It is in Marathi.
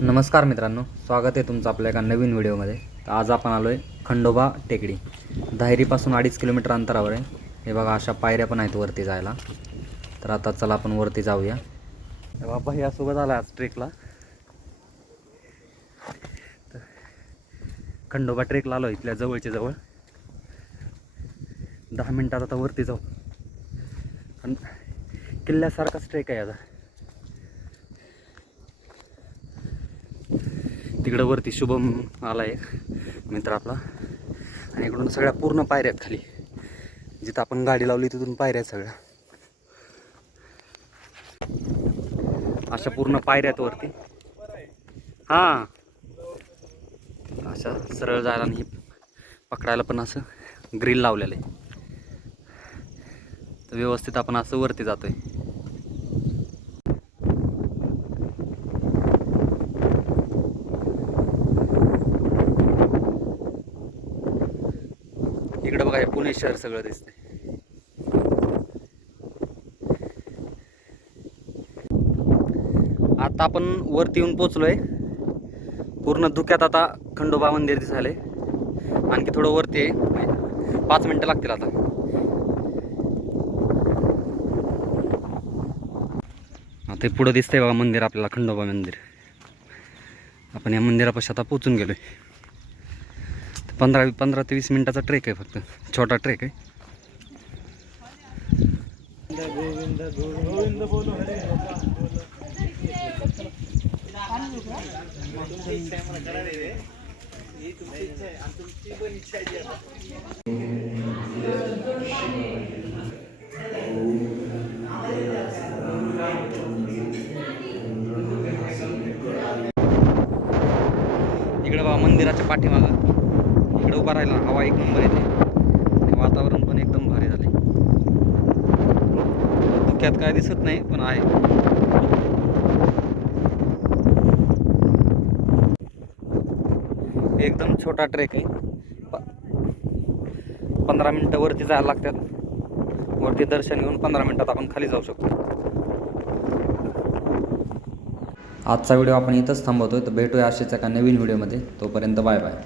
नमस्कार मित्रांनो स्वागत आहे तुमचं आपल्या एका नवीन व्हिडिओमध्ये. तर आज आपण आलो आहे खंडोबा टेकडी. धायरीपासून अडीच किलोमीटर अंतरावर आहे. हे बघा अशा पायऱ्या पण आहेत वरती जायला. तर आता चला आपण वरती जाऊया. बाबा यासोबत आला आज ट्रेकला. तर खंडोबा ट्रेकला आलो इथल्या जवळच्या जवळ. दहा मिनटात आता वरती जाऊ. पण किल्ल्यासारखाच ट्रेक आहे आता. तिकडं वरती शुभम आला एक मित्र आपला. आणि इकडून सगळ्या पूर्ण पायऱ्या आहेत खाली. जिथं आपण गाडी लावली तिथून पायऱ्या सगळ्या. अशा पूर्ण पायऱ्या आहेत वरती. हां. अशा सरळ जायला नाही पकडायला पण असं ग्रिल लावलेलं आहे. तर व्यवस्थित आपण असं वरती जातोय. इकडं बघा हे पुणे शहर सगळं दिसतंय. आता आपण वरती येऊन पोचलोय. पूर्ण धुक्यात आता खंडोबा मंदिर दिसायलंय. आणखी थोडं वरती आहे. पाच मिनटं लागतील आता. ते पुढं दिसतंय बघा मंदिर आपल्याला खंडोबा मंदिर. आपण या मंदिरापाशी आता पोचून गेलोय. पंधरा पंधरा ते वीस मिनिटाचा ट्रेक आहे फक्त. छोटा ट्रेक आहे. इकडे बाबा मंदिराच्या पाठीमागं. इकडे उभा राहिला हवा एक नंबर येते. आणि वातावरण पण एकदम भारी झाले. धुक्यात काय दिसत नाही पण आहे. एकदम छोटा ट्रेक आहे. पंधरा मिनटं वरती जायला लागतात. वरती दर्शन घेऊन पंधरा मिनटात आपण खाली जाऊ शकतो. आजचा व्हिडिओ आपण इथंच थांबवतोय. तर भेटूया अशीच एका नवीन व्हिडिओमध्ये. तोपर्यंत बाय बाय.